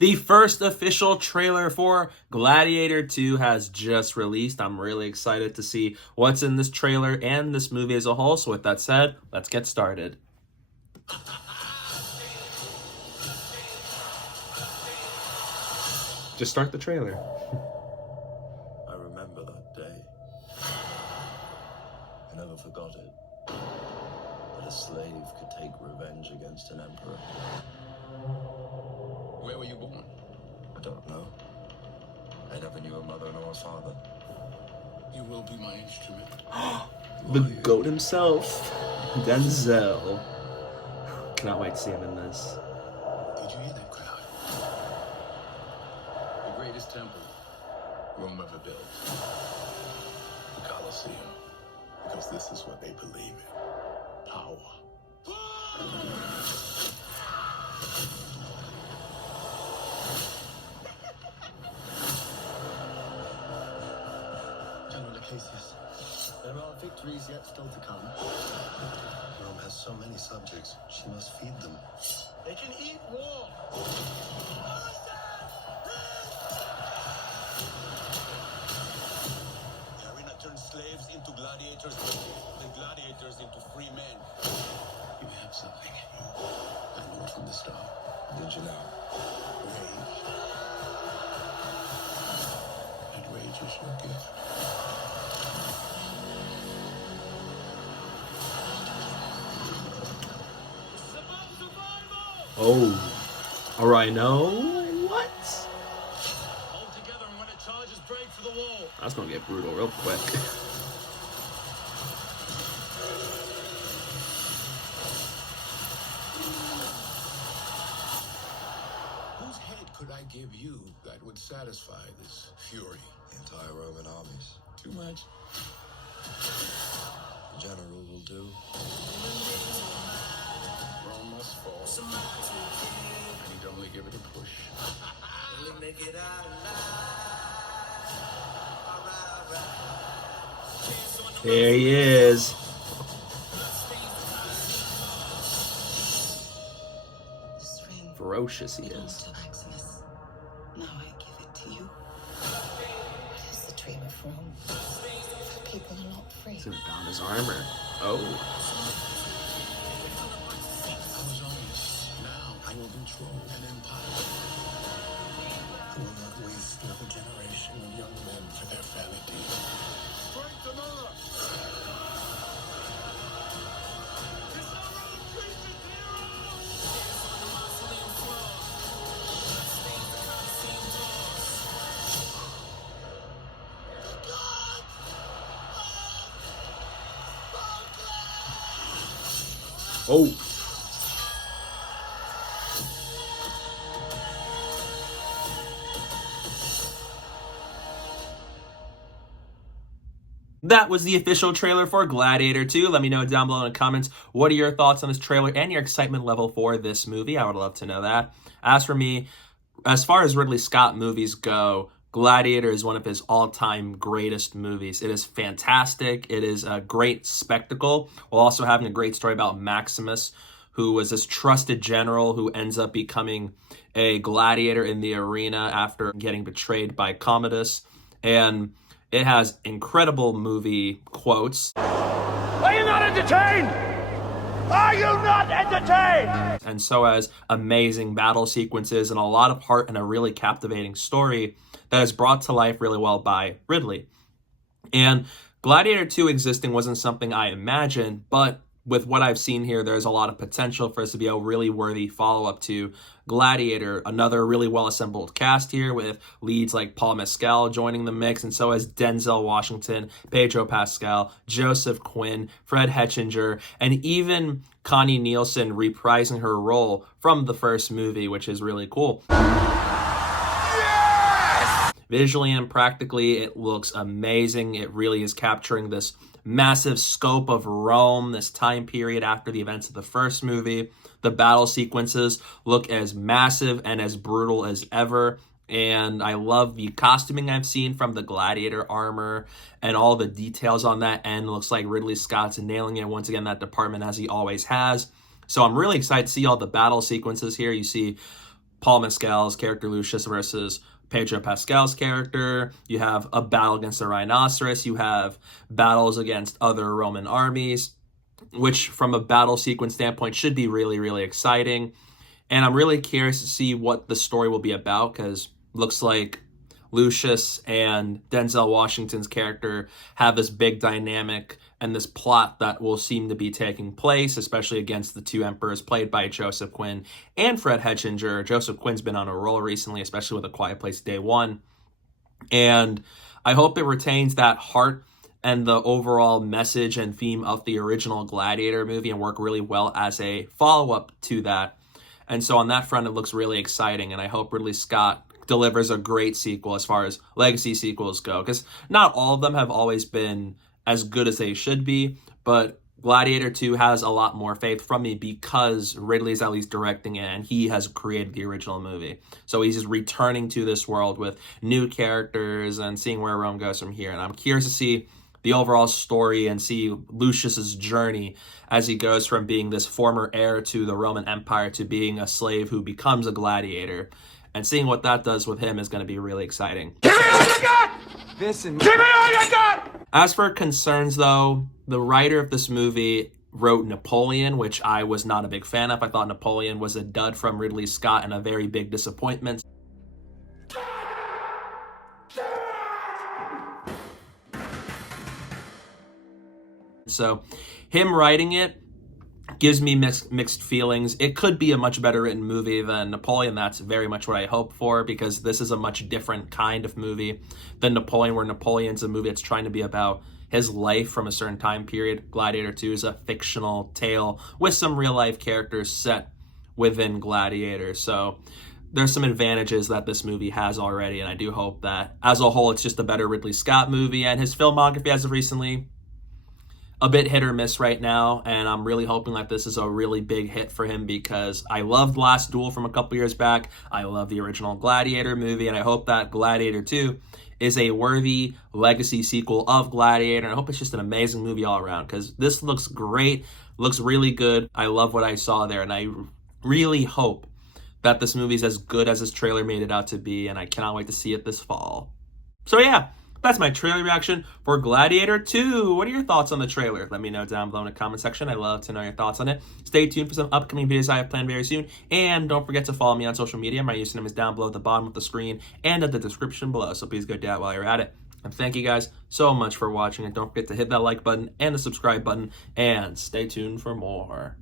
The first official trailer for Gladiator II has just released. I'm really excited to see what's in this trailer and this movie as a whole. So with that said, let's get started. Just start the trailer. I remember that day. I never forgot it. That a slave could take revenge against an emperor. Where were you born? I don't know. I never knew a mother nor a father. You will be my instrument. The GOAT himself, Denzel. Cannot wait to see him in this. Did you hear that crowd? The greatest temple Rome ever built. The Colosseum. Because this is what they believe in. Power. General Acacius, there are victories yet still to come. Rome has so many subjects, she must feed them. They can eat raw. The arena turns slaves into gladiators, and gladiators into free men. You have something. I knew it from the start. Did you know? Rage. And rage is your gift. Oh, a rhino? What? Hold together and when it charges, break for the wall. That's gonna get brutal real quick. Whose head could I give you that would satisfy this fury? The entire Roman armies. Too much. The general will do. Rome must fall. I need only give it a push. There he is. Ferocious he is. To Maximus. Now I give it to you. What is the dream of Rome? For people are not free. He's gonna don his armor. Oh. I was honest. Now I will control an empire. I will not waste another generation of young men for their vanity. Break them up! Oh. That was the official trailer for Gladiator II. Let me know down below in the comments, what are your thoughts on this trailer and your excitement level for this movie? I would love to know that. As for me, as far as Ridley Scott movies go, Gladiator is one of his all-time greatest movies. It is fantastic. It is a great spectacle, while also having a great story about Maximus, who was this trusted general who ends up becoming a gladiator in the arena after getting betrayed by Commodus. And it has incredible movie quotes. Are you not entertained? Are you not entertained? And so has amazing battle sequences and a lot of heart and a really captivating story that is brought to life really well by Ridley. And Gladiator II existing wasn't something I imagined, but with what I've seen here, there's a lot of potential for this to be a really worthy follow-up to Gladiator. Another really well-assembled cast here with leads like Paul Mescal joining the mix, and so has Denzel Washington, Pedro Pascal, Joseph Quinn, Fred Hechinger, and even Connie Nielsen reprising her role from the first movie, which is really cool. Visually and practically, it looks amazing. It really is capturing this massive scope of Rome, this time period after the events of the first movie. The battle sequences look as massive and as brutal as ever. And I love the costuming I've seen from the gladiator armor and all the details on that end. It looks like Ridley Scott's nailing it once again, that department, as he always has. So I'm really excited to see all the battle sequences here. You see Paul Mescal's character Lucius versus Pedro Pascal's character. You have a battle against a rhinoceros. You have battles against other Roman armies, which from a battle sequence standpoint should be really, really exciting. And I'm really curious to see what the story will be about, because looks like Lucius and Denzel Washington's character have this big dynamic and this plot that will seem to be taking place, especially against the two emperors played by Joseph Quinn and Fred Hechinger. Joseph Quinn's been on a roll recently, especially with A Quiet Place Day One. And I hope it retains that heart and the overall message and theme of the original Gladiator movie and work really well as a follow-up to that. And so on that front, it looks really exciting, and I hope Ridley Scott delivers a great sequel as far as legacy sequels go, because not all of them have always been as good as they should be, but Gladiator 2 has a lot more faith from me because Ridley's at least directing it and he has created the original movie. So he's just returning to this world with new characters and seeing where Rome goes from here. And I'm curious to see the overall story and see Lucius's journey as he goes from being this former heir to the Roman Empire to being a slave who becomes a gladiator. And seeing what that does with him is going to be really exciting. Give me all you got! Give me all you got! As for concerns, though, the writer of this movie wrote Napoleon, which I was not a big fan of. I thought Napoleon was a dud from Ridley Scott and a very big disappointment. So him writing it gives me mixed feelings. It could be a much better written movie than Napoleon. That's very much what I hope for, because this is a much different kind of movie than Napoleon, where Napoleon's a movie that's trying to be about his life from a certain time period. Gladiator 2 is a fictional tale with some real life characters set within Gladiator. So there's some advantages that this movie has already, and I do hope that as a whole it's just a better Ridley Scott movie. And his filmography as of recently, a bit hit or miss right now, and I'm really hoping that this is a really big hit for him, because I loved Last Duel from a couple years back. I love the original Gladiator movie, and I hope that Gladiator 2 is a worthy legacy sequel of Gladiator. And I hope it's just an amazing movie all around, because this looks great, looks really good. I love what I saw there, and I really hope that this movie is as good as this trailer made it out to be, and I cannot wait to see it this fall. So yeah, that's my trailer reaction for Gladiator 2. What are your thoughts on the trailer? Let me know down below in the comment section. I'd love to know your thoughts on it. Stay tuned for some upcoming videos I have planned very soon. And don't forget to follow me on social media. My username is down below at the bottom of the screen and at the description below. So please go do that while you're at it. And thank you guys so much for watching. And don't forget to hit that like button and the subscribe button. And stay tuned for more.